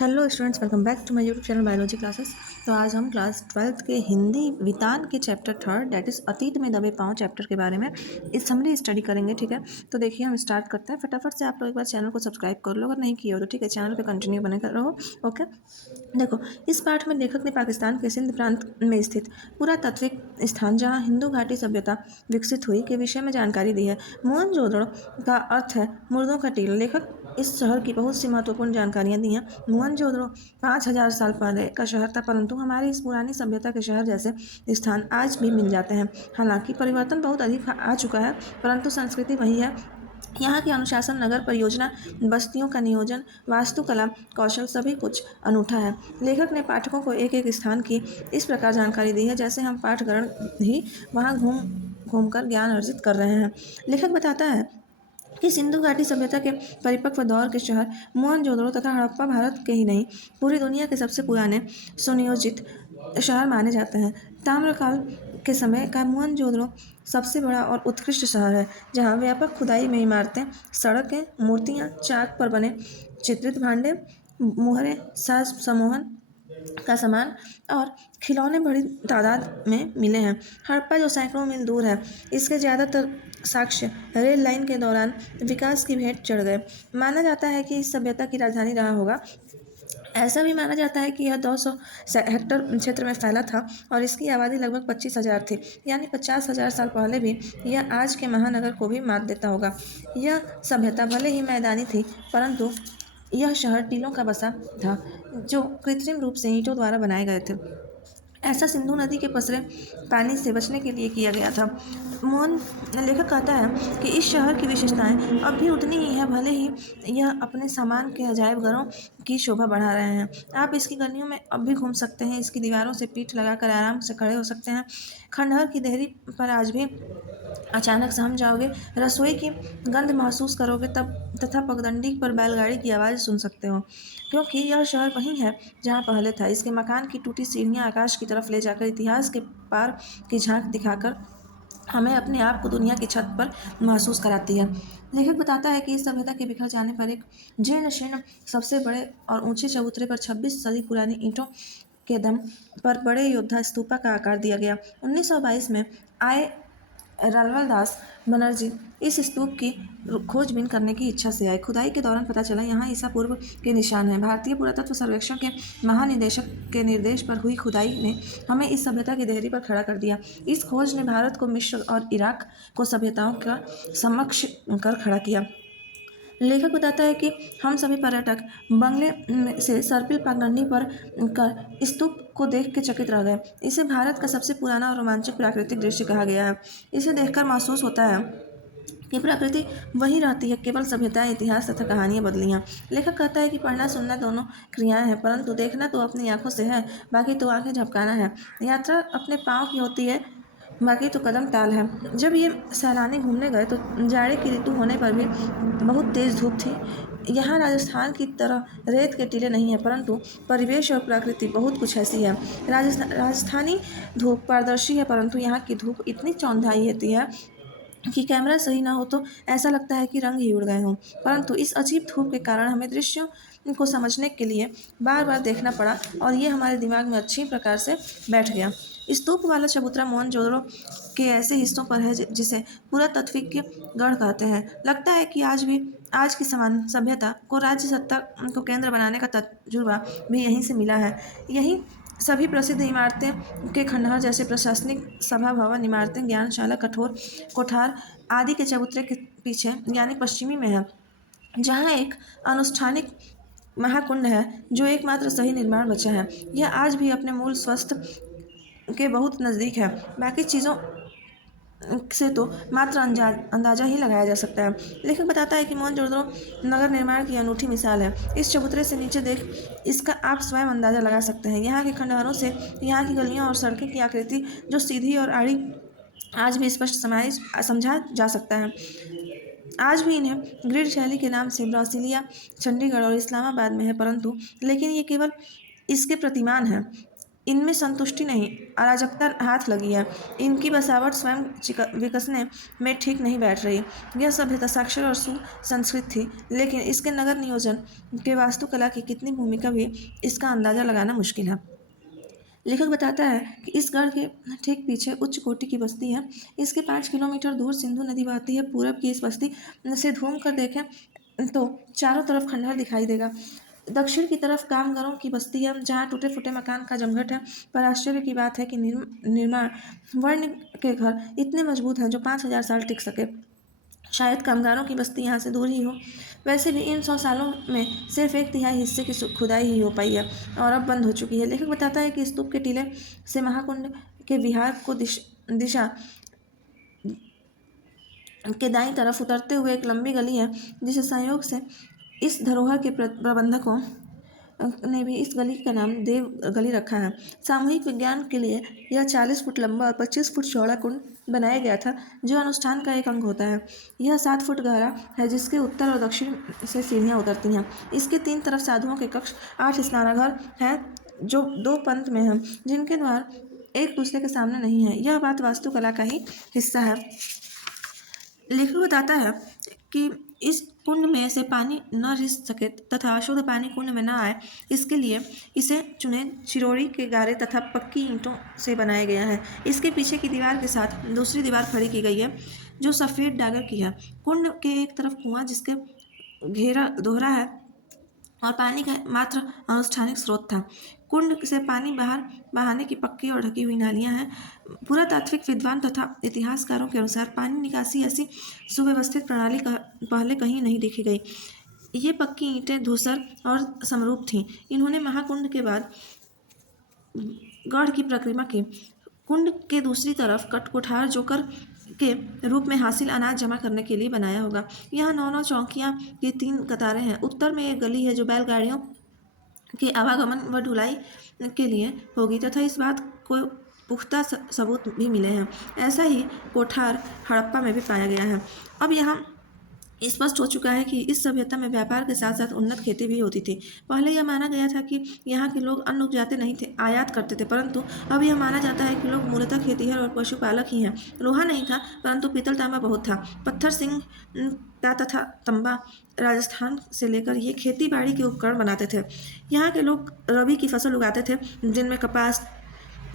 Hello students, welcome back to my YouTube channel biology classes. तो आज हम class 12th के हिंदी वितान के चैप्टर 3 दैट इज़ अतीत में दबे पाँव चैप्टर के बारे में इस समरी स्टडी करेंगे। ठीक है, तो देखिए हम स्टार्ट करते हैं। फटाफट से आप लोग एक बार चैनल को सब्सक्राइब कर लो, अगर नहीं किया हो तो ठीक है, चैनल पे कंटिन्यू बने कर रहो। ओके, देखो इस पाठ में लेखक ने पाकिस्तान के सिंध प्रांत में स्थित पुरातात्विक स्थान जहाँ हिंदू घाटी सभ्यता विकसित हुई के विषय में जानकारी दी है। मोहनजोदड़ो का अर्थ है मुर्दों का टीला। लेखक इस शहर की बहुत सी महत्वपूर्ण जानकारियां दी हैं। मोहनजोदड़ो 5000 साल पहले का शहर था, परंतु हमारी इस पुरानी सभ्यता के शहर जैसे स्थान आज भी मिल जाते हैं। हालांकि परिवर्तन बहुत अधिक आ चुका है, परंतु संस्कृति वही है। यहाँ की अनुशासन, नगर परियोजना, बस्तियों का नियोजन, वास्तुकला, कौशल सभी कुछ अनूठा है। लेखक ने पाठकों को एक एक स्थान की इस प्रकार जानकारी दी है जैसे हम पाठगण ही वहाँ घूम घूमकर ज्ञान अर्जित कर रहे हैं। लेखक बताता है कि सिंधु घाटी सभ्यता के परिपक्व दौर के शहर मोहनजोदड़ो तथा हड़प्पा भारत के ही नहीं पूरी दुनिया के सबसे पुराने सुनियोजित शहर माने जाते हैं। ताम्रकाल के समय का मोहनजोदड़ो सबसे बड़ा और उत्कृष्ट शहर है, जहाँ व्यापक खुदाई में इमारतें, सड़कें, मूर्तियाँ, चाक पर बने चित्रित भांडे, मुहरें, साज समोहन का सामान और खिलौने बड़ी तादाद में मिले हैं। हड़प्पा जो सैकड़ों मील दूर है, इसके ज़्यादातर साक्ष्य रेल लाइन के दौरान विकास की भेंट चढ़ गए। माना जाता है कि इस सभ्यता की राजधानी रहा होगा। ऐसा भी माना जाता है कि यह 200 हेक्टर क्षेत्र में फैला था और इसकी आबादी लगभग 25,000 थी, यानी 50,000 साल पहले भी यह आज के महानगर को भी मात देता होगा। यह सभ्यता भले ही मैदानी थी, परंतु यह शहर टीलों का बसा था, जो कृत्रिम रूप से ईंटों द्वारा बनाए गए थे। ऐसा सिंधु नदी के पसरे पानी से बचने के लिए किया गया था। मोहन लेखक कहता है कि इस शहर की विशेषताएं अब भी उतनी ही है, भले ही यह अपने सामान के अजायब घरों की शोभा बढ़ा रहे हैं। आप इसकी गलियों में अब भी घूम सकते हैं, इसकी दीवारों से पीठ लगाकर आराम से खड़े हो सकते हैं। खंडहर की देहरी पर आज भी अचानक सहम जाओगे, रसोई की गंध महसूस करोगे तब तथा पगडंडी पर बैलगाड़ी की आवाज़ सुन सकते हो, क्योंकि यह शहर वही है जहाँ पहले था। इसके मकान की टूटी सीढ़ियाँ आकाश की तरफ ले जाकर इतिहास के पार की झांक दिखाकर हमें अपने आप को दुनिया की छत पर महसूस कराती है। लेखक बताता है कि इस सभ्यता के बिखर जाने पर एक जीर्ण शीर्ण सबसे बड़े और ऊंचे चबूतरे पर 26 सदी पुरानी ईंटों के दम पर बड़े योद्धा स्तूपा का आकार दिया गया। 1922 में आए रालवाल दास बनर्जी इस स्तूप की खोजबीन करने की इच्छा से आए। खुदाई के दौरान पता चला यहाँ ईसा पूर्व के निशान हैं। भारतीय पुरातत्व सर्वेक्षण के महानिदेशक के निर्देश पर हुई खुदाई ने हमें इस सभ्यता की देहरी पर खड़ा कर दिया। इस खोज ने भारत को मिस्र और इराक को सभ्यताओं का समक्ष कर खड़ा किया। लेखक बताता है कि हम सभी पर्यटक बंगले से सर्पिल पगडंडी पर कर स्तूप को देख के चकित रह गए। इसे भारत का सबसे पुराना और रोमांचक प्राकृतिक दृश्य कहा गया है। इसे देखकर महसूस होता है कि प्रकृति वही रहती है, केवल सभ्यताएं, इतिहास तथा कहानियां बदली हैं। लेखक कहता है कि पढ़ना सुनना दोनों क्रियाएं हैं, परंतु देखना तो अपनी आंखों से है, बाकी तो आंखें झपकाना है। यात्रा अपने पाँव की होती है, बाकी तो कदम ताल है। जब ये सैलानी घूमने गए तो जाड़े की ऋतु होने पर भी बहुत तेज़ धूप थी। यहाँ राजस्थान की तरह रेत के टीले नहीं हैं, परंतु परिवेश और प्रकृति बहुत कुछ ऐसी है। राजस्थानी धूप पारदर्शी है, परंतु यहाँ की धूप इतनी चौंधाई होती है कि कैमरा सही ना हो तो ऐसा लगता है कि रंग ही उड़ गए हों। परंतु इस अजीब धूप के कारण हमें दृश्यों को समझने के लिए बार बार देखना पड़ा और ये हमारे दिमाग में अच्छी प्रकार से बैठ गया। स्तूप वाला चबूतरा मोहनजोदड़ो के ऐसे हिस्सों पर है जिसे पुरातात्विक गढ़ कहते हैं। लगता है कि आज की समान सभ्यता को राज्य सत्ता को केंद्र बनाने का तजुर्बा भी यहीं से मिला है। यही सभी प्रसिद्ध इमारतें के खंडहर जैसे प्रशासनिक सभा भवन इमारतें, ज्ञानशाला, कठोर कोठार आदि के चबूतरे के पीछे यानी पश्चिमी में है, जहाँ एक अनुष्ठानिक महाकुंड है जो एकमात्र सही निर्माण बचा है। यह आज भी अपने मूल स्वस्थ के बहुत नज़दीक है। बाकी चीज़ों से तो मात्र अंदाजा ही लगाया जा सकता है। लेखक बताता है कि मोहनजोदड़ो नगर निर्माण की अनूठी मिसाल है। इस चबूतरे से नीचे देख इसका आप स्वयं अंदाजा लगा सकते हैं। यहाँ के खंडहरों से यहाँ की गलियों और सड़कें की आकृति जो सीधी और आड़ी आज भी स्पष्ट समझा जा सकता है। आज भी इन्हें ग्रिड शैली के नाम से ब्रासीलिया, चंडीगढ़ और इस्लामाबाद में है, परंतु लेकिन ये केवल इसके प्रतिमान हैं। इनमें संतुष्टि नहीं, अराजकता हाथ लगी है। इनकी बसावट स्वयं विकसने में ठीक नहीं बैठ रही। यह सभ्यता साक्षर और सुसंस्कृत थी, लेकिन इसके नगर नियोजन के वास्तुकला की कितनी भूमिका भी इसका अंदाजा लगाना मुश्किल है। लेखक बताता है कि इस गढ़ के ठीक पीछे उच्च कोटि की बस्ती है। इसके 5 किलोमीटर दूर सिंधु नदी बहती है। पूरब की इस बस्ती से घूम कर देखें तो चारों तरफ खंडहर दिखाई देगा। दक्षिण की तरफ कामगारों की बस्ती है, जहाँ टूटे फूटे मकान का जमघट है। पर आश्चर्य की बात है कि निर्माण वर्ण के घर इतने मजबूत हैं जो 5,000 साल टिक सके। शायद कामगारों की बस्ती यहाँ से दूर ही हो। वैसे भी इन 100 सालों में सिर्फ 1/3 हिस्से की खुदाई ही हो पाई है और अब बंद हो चुकी है। लेखक बताता है कि स्तूप के टीले से महाकुंड के विहार को दिशा के दाईं तरफ उतरते हुए एक लंबी गली है, जिसे संयोग से इस धरोहर के प्रबंधकों ने भी इस गली का नाम देव गली रखा है। सामूहिक विज्ञान के लिए यह 40 फुट लंबा और 25 फुट चौड़ा कुंड बनाया गया था, जो अनुष्ठान का एक अंग होता है। यह 7 फुट गहरा है, जिसके उत्तर और दक्षिण से सीढ़ियाँ उतरती हैं। इसके 3 तरफ साधुओं के कक्ष, 8 स्नानागार हैं जो 2 पंथ में हैं, जिनके द्वार एक दूसरे के सामने नहीं है। यह बात वास्तुकला का ही हिस्सा है। लेखक बताता है कि इस कुंड में से पानी न रिस सके तथा अशुद्ध पानी कुंड में न आए, इसके लिए इसे चुने चिरोड़ी के गारे तथा पक्की ईंटों से बनाया गया है। इसके पीछे की दीवार के साथ दूसरी दीवार खड़ी की गई है, जो सफ़ेद डागर की है। कुंड के एक तरफ कुआं, जिसके घेरा दोहरा है और पानी का मात्र अनुष्ठानिक स्रोत था। कुंड से पानी बाहर बहाने की पक्की और ढकी हुई नालियां हैं। पुरातात्विक विद्वान तथा इतिहासकारों के अनुसार पानी निकासी ऐसी सुव्यवस्थित प्रणाली का पहले कहीं नहीं देखी गई। ये पक्की ईंटें धूसर और समरूप थीं। इन्होंने महाकुंड के बाद गढ़ की परिक्रमा की। कुंड के दूसरी तरफ कोठार जोकर के रूप में हासिल अनाज जमा करने के लिए बनाया होगा। यहाँ 9-9 चौकियाँ की 3 कतारें हैं। उत्तर में एक गली है जो बैलगाड़ियों के आवागमन व ढुलाई के लिए होगी तथा इस बात को पुख्ता सबूत भी मिले हैं। ऐसा ही कोठार हड़प्पा में भी पाया गया है। अब यहाँ स्पष्ट हो चुका है कि इस सभ्यता में व्यापार के साथ साथ उन्नत खेती भी होती थी। पहले यह माना गया था कि यहाँ के लोग अन्न उपजाते नहीं थे, आयात करते थे, परंतु अब यह माना जाता है कि लोग मूलतः खेतीहर और पशुपालक ही हैं। लोहा नहीं था, परंतु पीतल तांबा बहुत था। पत्थर सिंह का तथा तंबा राजस्थान से लेकर ये खेती बाड़ी के उपकरण बनाते थे। यहाँ के लोग रबी की फसल उगाते थे, जिनमें कपास,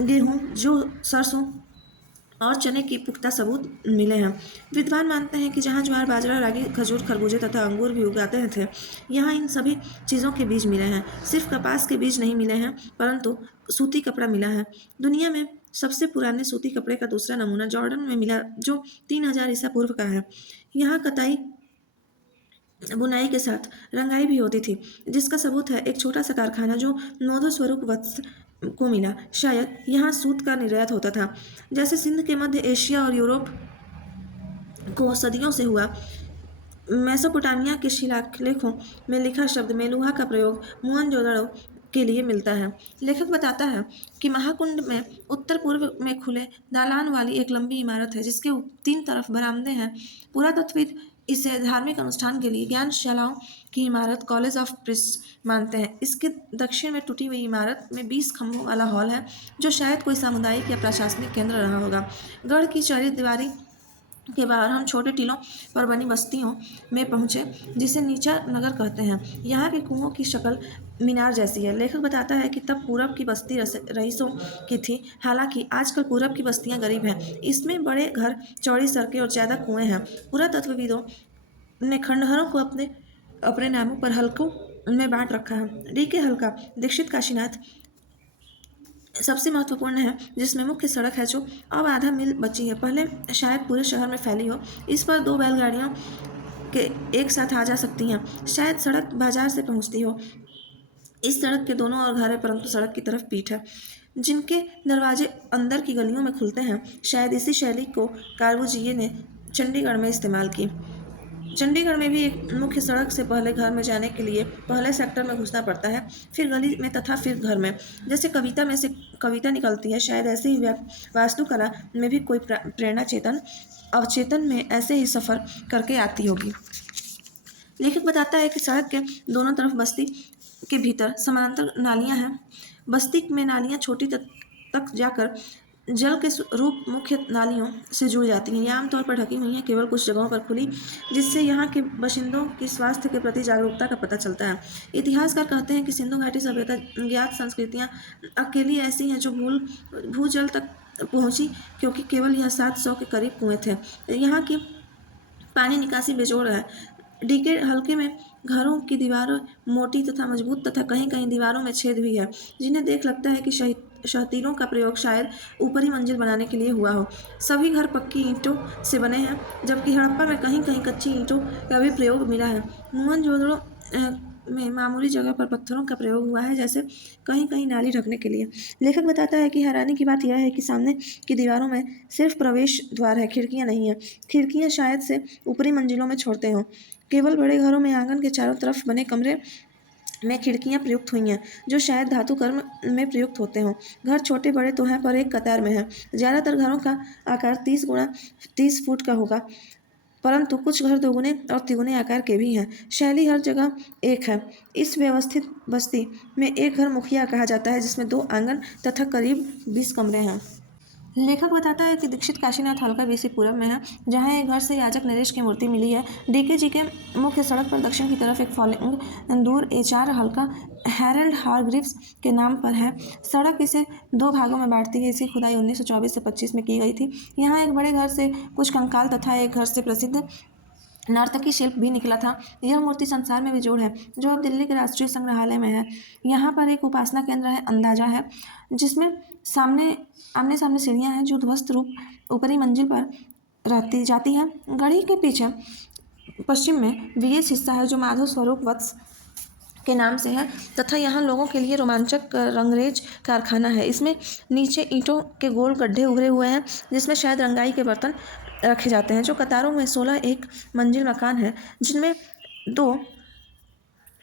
गेहूँ, जौ, सरसों और चने की पुख्ता सबूत मिले हैं। विद्वान मानते हैं कि जहाँ ज्वार, बाजरा, रागी, खजूर, खरबूजे तथा अंगूर भी उगाते थे, यहाँ इन सभी चीज़ों के बीज मिले हैं। सिर्फ कपास के बीज नहीं मिले हैं, परंतु सूती कपड़ा मिला है। दुनिया में सबसे पुराने सूती कपड़े का दूसरा नमूना जॉर्डन में मिला, जो 3000 ईसा पूर्व का है। यहाँ कताई बुनाई के साथ रंगाई भी होती थी, जिसका सबूत है एक छोटा सा कारखाना जो नोदो स्वरूप वत्स को मिला। शायद यहाँ सूत का निर्यात होता था, जैसे सिंध के मध्य एशिया और यूरोप को सदियों से हुआ। मेसोपोटामिया के शिलालेखों में लिखा शब्द मेलुहा का प्रयोग मोहनजोदड़ो के लिए मिलता है। लेखक बताता है कि महाकुंड में उत्तर पूर्व में खुले दालान वाली एक लंबी इमारत है, जिसके 3 तरफ बरामदे हैं। पुरातत्वविद इसे धार्मिक अनुष्ठान के लिए ज्ञानशालाओं की इमारत, कॉलेज ऑफ प्रीस्ट मानते हैं। इसके दक्षिण में टूटी हुई इमारत में 20 खंभों वाला हॉल है, जो शायद कोई सामुदायिक या प्रशासनिक केंद्र रहा होगा। गढ़ की चारदीवारी के बाहर हम छोटे टीलों पर बनी बस्तियों में पहुंचे, जिसे नीचा नगर कहते हैं। यहाँ के कुओं की शक्ल मीनार जैसी है। लेखक बताता है कि तब पूरब की बस्ती रईसों की थी, हालांकि आजकल पूरब की बस्तियां गरीब हैं। इसमें बड़े घर, चौड़ी सड़कें और ज़्यादा कुएं हैं। पुरातत्वविदों ने खंडहरों को अपने अपने नामों पर हलकों में बांट रखा है। डी के हल्का दीक्षित काशीनाथ सबसे महत्वपूर्ण है, जिसमें मुख्य सड़क है जो अब आधा मील बची है, पहले शायद पूरे शहर में फैली हो। इस पर 2 बैलगाड़ियां के एक साथ आ जा सकती हैं। शायद सड़क बाजार से पहुंचती हो। इस सड़क के दोनों ओर घर है, परंतु सड़क की तरफ पीठ है, जिनके दरवाजे अंदर की गलियों में खुलते हैं। शायद इसी शैली को कार्बुजिए ने चंडीगढ़ में इस्तेमाल की। चंडीगढ़ में भी एक मुख्य सड़क से पहले घर में जाने के लिए पहले सेक्टर में घुसना पड़ता है, फिर गली में तथा फिर घर में। जैसे कविता में से कविता निकलती है, शायद ऐसे ही वास्तुकला में भी कोई प्रेरणा चेतन अवचेतन में ऐसे ही सफ़र करके आती होगी। लेखक बताता है कि सड़क के दोनों तरफ बस्ती के भीतर समानांतर नालियां हैं, बस्ती में नालियाँ छोटी तक जाकर जल के रूप मुख्य नालियों से जुड़ जाती हैं। ये आमतौर पर ढकी हुई हैं, केवल कुछ जगहों पर खुली, जिससे यहाँ के बाशिंदों की स्वास्थ्य के प्रति जागरूकता का पता चलता है। इतिहासकार कहते हैं कि सिंधु घाटी सभ्यता ज्ञात संस्कृतियाँ अकेली ऐसी हैं जो भूजल तक पहुँची, क्योंकि केवल यह 700 के करीब कुएं थे। यहाँ की पानी निकासी बेजोड़ है। डीके हल्के में घरों की दीवारें मोटी तथा मजबूत तथा कहीं कहीं दीवारों में छेद भी है, जिन्हें देख लगता है कि शातीरों का प्रयोग शायद ऊपरी मंजिल बनाने के लिए हुआ हो। सभी घर पक्की ईंटों से बने हैं, जबकि हड़प्पा में कहीं कहीं कच्ची ईंटों का भी प्रयोग मिला है। मोहनजोदड़ो में मामूली जगह पर पत्थरों का प्रयोग हुआ है, जैसे कहीं कहीं नाली ढकने के लिए। लेखक बताता है कि हैरानी की बात यह है कि सामने की दीवारों में सिर्फ प्रवेश द्वार है, खिड़कियां नहीं है। खिड़कियां शायद से ऊपरी मंजिलों में छोड़ते हों। केवल बड़े घरों में आंगन के चारों तरफ बने कमरे में खिड़कियां प्रयुक्त हुई हैं, जो शायद धातु कर्म में प्रयुक्त होते हों। घर छोटे बड़े तो हैं, पर एक कतार में हैं। ज़्यादातर घरों का आकार 30 गुणा 30 फुट का होगा, परंतु कुछ घर दोगुने और तिगुने आकार के भी हैं। शैली हर जगह एक है। इस व्यवस्थित बस्ती में एक घर मुखिया कहा जाता है, जिसमें 2 आंगन तथा करीब 20 कमरे हैं। लेखक बताता है कि दीक्षित काशीनाथ हल्का बीसी पूरब में है, जहाँ एक घर से याजक नरेश की मूर्ति मिली है। डीके जी के मुख्य सड़क पर दक्षिण की तरफ एक फॉलोइंग दूर एचार हल्का हैरल्ड हारग्रीव्स के नाम पर है। सड़क इसे 2 भागों में बांटती है। इसकी खुदाई 1924 से 25 में की गई थी। यहाँ एक बड़े घर से कुछ कंकाल तथा एक घर से प्रसिद्ध नर्तकी शिल्प भी निकला था। यह मूर्ति संसार में बेजोड़ है, जो अब दिल्ली के राष्ट्रीय संग्रहालय में है। यहाँ पर एक उपासना केंद्र है, अंदाजा है, जिसमें आमने सामने सीढ़ियाँ हैं जो ध्वस्त रूप ऊपरी मंजिल पर रहती जाती हैं। गढ़ी के पीछे पश्चिम में विशेष हिस्सा है जो माधव स्वरूप वत्स के नाम से है, तथा यहाँ लोगों के लिए रोमांचक रंगरेज कारखाना है। इसमें नीचे ईंटों के गोल गड्ढे उभरे हुए हैं, जिसमें शायद रंगाई के बर्तन रखे जाते हैं। जो कतारों में 16 एक मंजिल मकान है, जिनमें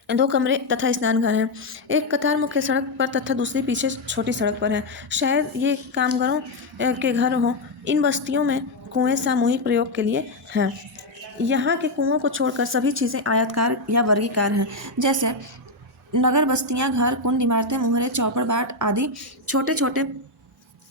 दो कमरे तथा स्नानघर हैं। एक कतार मुख्य सड़क पर तथा दूसरी पीछे छोटी सड़क पर है। शायद ये कामगारों के घर हों। इन बस्तियों में कुएं सामूहिक प्रयोग के लिए हैं। यहाँ के कुओं को छोड़कर सभी चीज़ें आयताकार या वर्गीकार हैं, जैसे नगर बस्तियाँ, घर, कुंड, इमारतें, मुहरे, चौपड़, बाट आदि। छोटे छोटे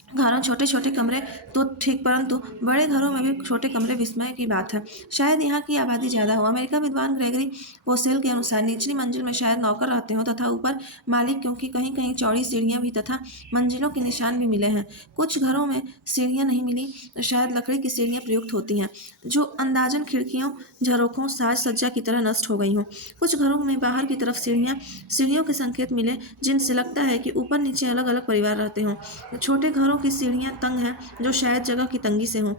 घरों छोटे छोटे कमरे तो ठीक, परंतु बड़े घरों में भी छोटे कमरे विस्मय की बात है। शायद यहाँ की आबादी ज़्यादा हो। अमेरिका विद्वान ग्रेगरी पोसेल के अनुसार निचली मंजिल में शायद नौकर रहते हों तथा ऊपर मालिक, क्योंकि कहीं कहीं चौड़ी सीढ़ियाँ भी तथा मंजिलों के निशान भी मिले हैं। कुछ घरों में सीढ़ियाँ नहीं मिली, शायद लकड़ी की सीढ़ियाँ प्रयुक्त होती हैं, जो अंदाजन खिड़कियों, झरोखों, साज सज्जा की तरह नष्ट हो गई हों। कुछ घरों में बाहर की तरफ सीढ़ियों के संकेत मिले, जिनसे लगता है कि ऊपर नीचे अलग अलग परिवार रहते हों। छोटे घरों की सीढ़ियाँ तंग हैं, जो शायद जगह की तंगी से हों।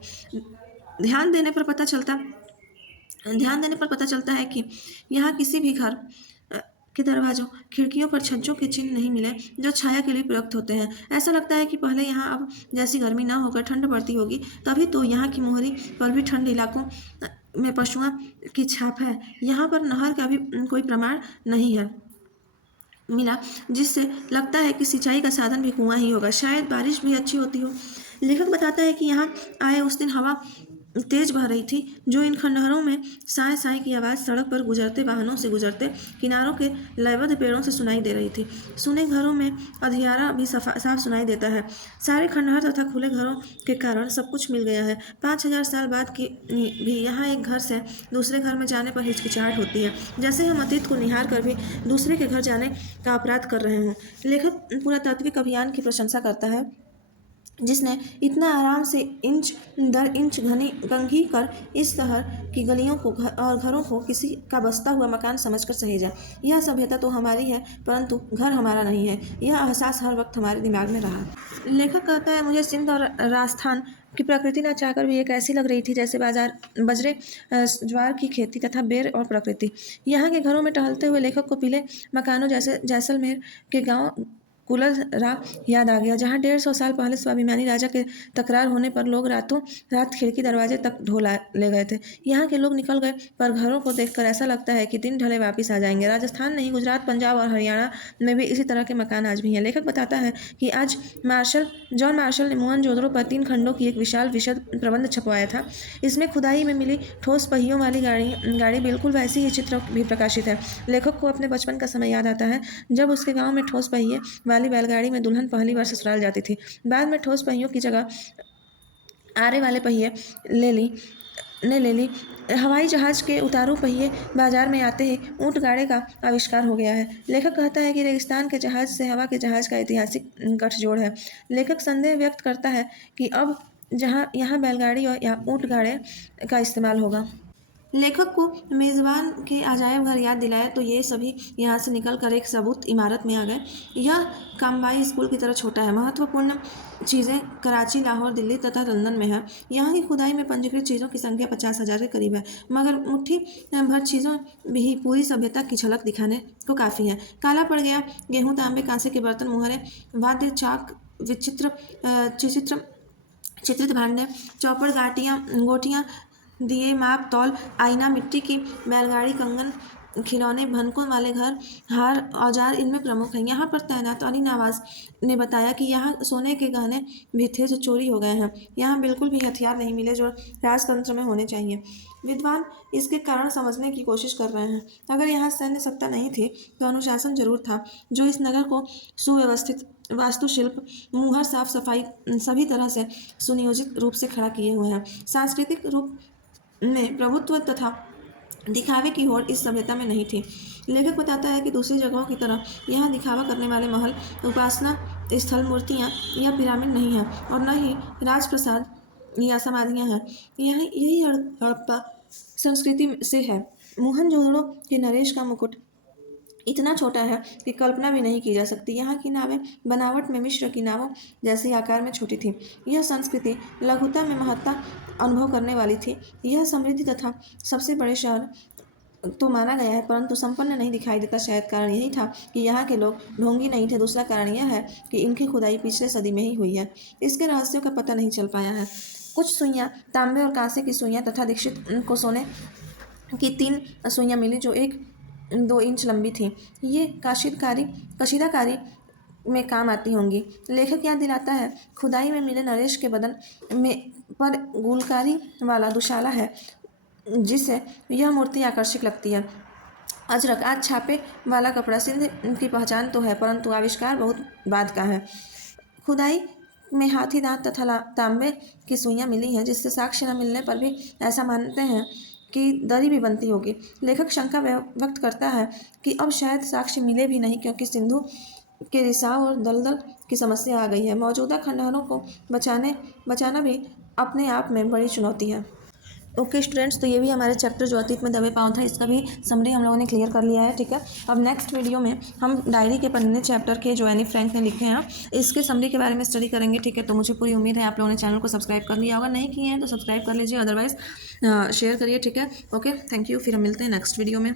ध्यान देने पर पता चलता है कि यहाँ किसी भी घर के दरवाजों, खिड़कियों पर छज्जों के चिन्ह नहीं मिले, जो छाया के लिए प्रयुक्त होते हैं। ऐसा लगता है कि पहले यहाँ अब जैसी गर्मी न होकर ठंड पड़ती होगी, तभी तो यहाँ की मोहरी पर भी ठंड इलाकों में पशुओं की छाप है। यहाँ पर नहर का भी कोई प्रमाण नहीं है मिला, जिससे लगता है कि सिंचाई का साधन भी कुआं ही होगा। शायद बारिश भी अच्छी होती हो। लेखक बताता है कि यहाँ आए उस दिन हवा तेज बह रही थी, जो इन खंडहरों में साय साय की आवाज़ सड़क पर गुजरते वाहनों से गुजरते किनारों के लयबद्ध पेड़ों से सुनाई दे रही थी। सुने घरों में अंधियारा भी साफ सुनाई देता है। सारे खंडहर तथा खुले घरों के कारण सब कुछ मिल गया है। 5000 साल बाद की भी यहाँ एक घर से दूसरे घर में जाने पर हिचकिचाहट होती है, जैसे हम अतीत को निहार कर भी दूसरे के घर जाने का अपराध कर रहे हों। लेखक पुरातात्विक अभियान की प्रशंसा करता है, जिसने इतना आराम से इंच दर इंच गंगी कर इस शहर की गलियों को और घरों को किसी का बसता हुआ मकान समझकर सहेजा। यह सभ्यता तो हमारी है, परंतु घर हमारा नहीं है। यह एहसास हर वक्त हमारे दिमाग में रहा। लेखक कहता है, मुझे सिंध और राजस्थान की प्रकृति न चाहकर भी एक ऐसी लग रही थी जैसे बजरे, ज्वार की खेती तथा बेर और प्रकृति। यहाँ के घरों में टहलते हुए लेखक को पीले मकानों जैसे जैसलमेर के गांव कुलरा याद आ गया, जहाँ 150 साल पहले स्वाभिमानी राजा के तकरार होने पर लोग रातों रात खिड़की दरवाजे तक ढोला ले गए थे। यहाँ के लोग निकल गए, पर घरों को देखकर ऐसा लगता है कि दिन ढले वापस आ जाएंगे। राजस्थान नहीं, गुजरात, पंजाब और हरियाणा में भी इसी तरह के मकान आज भी हैं। लेखक बताता है कि आज जॉन मार्शल ने मोहनजोदड़ो पर 3 खंडों की एक विशाल विशद प्रबंध छपवाया था। इसमें खुदाई में मिली ठोस पहियों वाली गाड़ी बिल्कुल वैसी ही चित्र भी प्रकाशित है। लेखक को अपने बचपन का समय याद आता है, जब उसके गाँव में ठोस पहिए वाली बैलगाड़ी में दुल्हन पहली बार ससुराल जाती थी। बाद में ठोस पहियों की जगह आरे वाले पहिए ले ली ने ले ली। हवाई जहाज के उतारू पहिए बाजार में आते ही ऊंट गाड़े का आविष्कार हो गया है। लेखक कहता है कि रेगिस्तान के जहाज से हवा के जहाज का ऐतिहासिक गठजोड़ है। लेखक संदेह व्यक्त करता है कि अब यहाँ बैलगाड़ी और या ऊंट गाड़े का इस्तेमाल होगा। लेखक को मेज़बान के अजायब घर याद दिलाया तो ये सभी यहाँ से निकल कर एक सबूत इमारत में आ गए। यह कामबाई स्कूल की तरह छोटा है। महत्वपूर्ण चीज़ें कराची, लाहौर, दिल्ली तथा लंदन में है। यहाँ की खुदाई में पंजीकृत चीज़ों की संख्या 50,000 के करीब है, मगर मुट्ठी भर चीज़ों भी पूरी सभ्यता की झलक दिखाने को काफ़ी है। काला पड़ गया गेहूँ, तांबे, कांसे के बर्तन, मुहरे, वाद्य, चाक, चित्रित भांडे, चौपड़, गोटियाँ, दिए, माप तौल, आईना, मिट्टी की बैलगाड़ी, कंगन, खिलौने, भनकों वाले घर, हार, औजार इनमें प्रमुख हैं। यहाँ पर तैनात अली नवाज ने बताया कि यहाँ सोने के गहने भी थे जो चोरी हो गए हैं। यहाँ बिल्कुल भी हथियार नहीं मिले जो राजतंत्र में होने चाहिए। विद्वान इसके कारण समझने की कोशिश कर रहे हैं। अगर यहाँ सैन्य सत्ता नहीं थी तो अनुशासन जरूर था, जो इस नगर को सुव्यवस्थित वास्तुशिल्प, मुहर, साफ सफाई सभी तरह से सुनियोजित रूप से खड़ा किए हुए हैं। सांस्कृतिक रूप में प्रभुत्व तथा दिखावे की होड़ इस सभ्यता में नहीं थी। लेखक बताता है कि दूसरी जगहों की तरह यहाँ दिखावा करने वाले महल, उपासना स्थल, मूर्तियाँ या पिरामिड नहीं हैं और न ही राजप्रसाद या समाधियाँ हैं। यही हड़प्पा संस्कृति से है। मोहनजोदड़ो के नरेश का मुकुट इतना छोटा है कि कल्पना भी नहीं की जा सकती। यहाँ की नावें बनावट में मिस्र की नावों जैसी आकार में छोटी थी। यह संस्कृति लघुता में महत्ता अनुभव करने वाली थी। यह समृद्धि तथा सबसे बड़े शहर तो माना गया है, परंतु संपन्न नहीं दिखाई देता। शायद कारण यही था कि यहाँ के लोग ढोंगी नहीं थे। दूसरा कारण यह है कि इनकी खुदाई पिछले सदी में ही हुई है। इसके रहस्यों का पता नहीं चल पाया है। कुछ सुइयाँ तांबे और कांसे की सुइयाँ तथा दीक्षित को सोने की 3 सुइयाँ मिली जो 1-2 इंच लंबी थी। ये कशीदाकारी में काम आती होंगी। लेखक याद दिलाता है खुदाई में मिले नरेश के बदन में पर गुलकारी वाला दुशाला है, जिससे यह मूर्ति आकर्षक लगती है। अजरक आज छापे वाला कपड़ा सिंध की पहचान तो है, परंतु आविष्कार बहुत बाद का है। खुदाई में हाथी दांत तथा तांबे की सुइयाँ मिली हैं, जिससे साक्ष्य न मिलने पर भी ऐसा मानते हैं कि दरी भी बनती होगी। लेखक शंका व्यक्त करता है कि अब शायद साक्ष्य मिले भी नहीं, क्योंकि सिंधु के रिसाव और दलदल की समस्या आ गई है। मौजूदा खंडहरों को बचाना भी अपने आप में बड़ी चुनौती है। ओके स्टूडेंट्स, तो ये भी हमारे चैप्टर जो अतीत में दबे पाँव था, इसका भी समरी हम लोगों ने क्लियर कर लिया है। ठीक है, अब नेक्स्ट वीडियो में हम डायरी के पन्ने चैप्टर के जो एनी फ्रैंक ने लिखे हैं इसके समरी के बारे में स्टडी करेंगे। ठीक है, तो मुझे पूरी उम्मीद है आप लोगों ने चैनल को सब्सक्राइब कर लिया होगा। नहीं किए हैं तो सब्सक्राइब कर लीजिए, अदरवाइज शेयर करिए। ठीक है, ओके, थैंक यू। फिर हम मिलते हैं नेक्स्ट वीडियो में।